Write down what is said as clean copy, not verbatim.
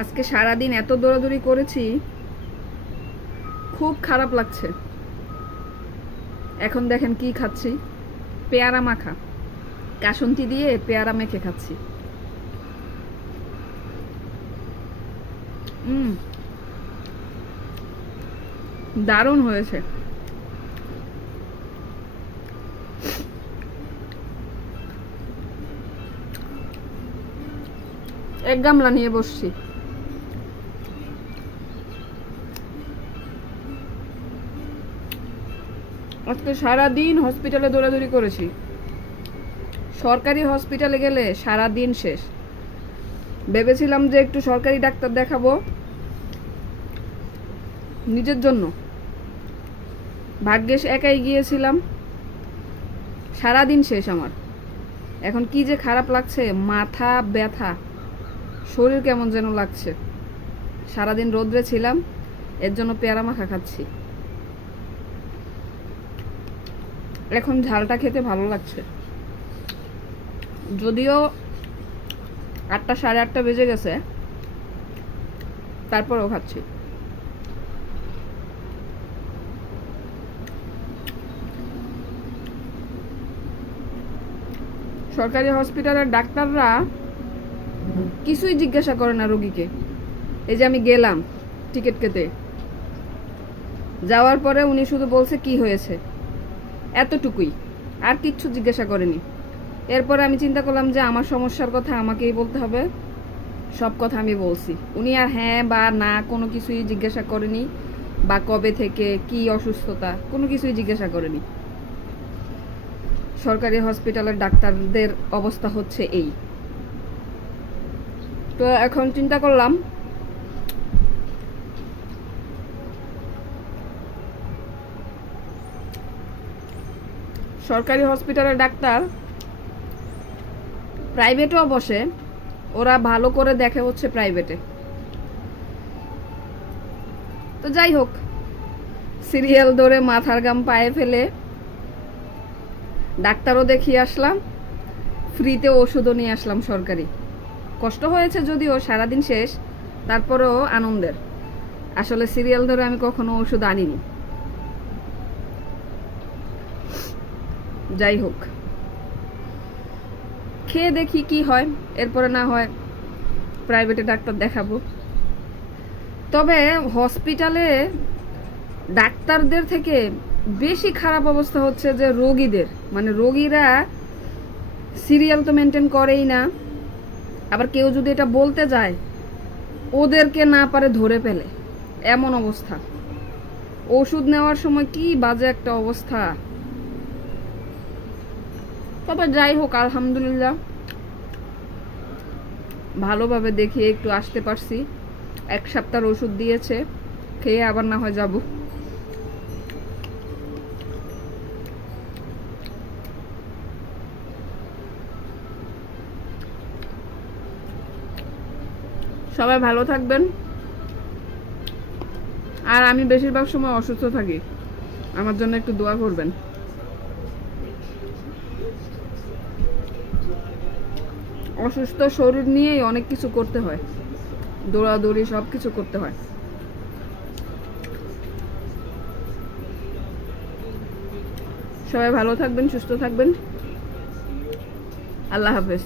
আজকে সারাদিন এত দৌড়াদৌড়ি করেছি, খুব খারাপ লাগছে। এখন দেখেন কি খাচ্ছি, পেয়ারা মাখা, কাসুন্দি দিয়ে পেয়ারা মেখে খাচ্ছি। দারুণ হয়েছে। এক গামলা নিয়ে বসছি। আজকে সারাদিন হসপিটালে দৌড়াদৌড়ি করেছি। সরকারি হসপিটালে গেলে সারাদিন শেষ। ভেবেছিলাম যে একটু সরকারি ডাক্তার দেখাবো নিজের জন্য, ভাগ্যেশ একাই গিয়েছিলাম। সারাদিন শেষ আমার। এখন কি যে খারাপ লাগছে, মাথা ব্যথা, শরীর কেমন যেন লাগছে। সারাদিন রোদ্রে ছিলাম, এর জন্য পেয়ারা মাখা খাচ্ছি। এখন ঝালটা খেতে ভালো লাগছে, যদিও 8টা সাড়ে 8টা বেজে গেছে, তারপরেও খাচ্ছি। সরকারি হসপিটালের ডাক্তাররা কিছুই জিজ্ঞাসা করে না রোগীকে। এই যে আমি গেলাম টিকিট কেটে, যাওয়ার পরে উনি শুধু বলছে কি হয়েছে, এতটুকুই, আর কিচ্ছু জিজ্ঞাসা করেনি। এরপরে আমি চিন্তা করলাম যে আমার সমস্যার কথা আমাকেই বলতে হবে, সব কথা আমি বলছি। উনি আর হ্যাঁ বা না কোনো কিছুই জিজ্ঞাসা করেনি, বা কবে থেকে কি অসুস্থতা কোনো কিছুই জিজ্ঞাসা করেনি। সরকারি হসপিটালের ডাক্তারদের অবস্থা হচ্ছে এই। তো এখন চিন্তা করলাম সরকারি হসপিটালের ডাক্তার প্রাইভেটেও বসে, ওরা ভালো করে দেখে হচ্ছে প্রাইভেটে। তো যাই হোক, সিরিয়াল ধরে মাথার গাম পায়ে ফেলে ডাক্তারও দেখিয়ে আসলাম, ফ্রিতে ওষুধও নিয়ে আসলাম সরকারি। কষ্ট হয়েছে যদিও, সারাদিন শেষ, তারপরেও আনন্দের। আসলে সিরিয়াল ধরে আমি কখনো ওষুধ আনিনি। যাই হোক, খেয়ে দেখি কি হয়, এরপরে না হয় প্রাইভেটে ডাক্তার দেখাবো। তবে হসপিটালে ডাক্তারদের থেকে বেশি খারাপ অবস্থা হচ্ছে যে রোগীদের, মানে রোগীরা সিরিয়াল তো মেনটেন করেই না, আবার কেউ যদি এটা বলতে যায় ওদেরকে না পারে ধরে ফেলে, এমন অবস্থা। ওষুধ নেওয়ার সময় কি বাজে একটা অবস্থা। তবে যাই হোক, আলহামদুলিল্লাহ ভালোভাবে দেখিয়ে একটু আসতে পারছি। 1 সপ্তাহের ওষুধ দিয়েছে, খেয়ে আবার না হয় যাব। সবাই ভালো থাকবেন। আর আমি বেশিরভাগ সময় অসুস্থ থাকি, আমার জন্য একটু দোয়া করবেন। অসুস্থ শরীর নিয়েই অনেক কিছু করতে হয়, দৌড়াদৌড়ি সব কিছু করতে হয়। সবাই ভালো থাকবেন, সুস্থ থাকবেন। আল্লাহ হাফেজ।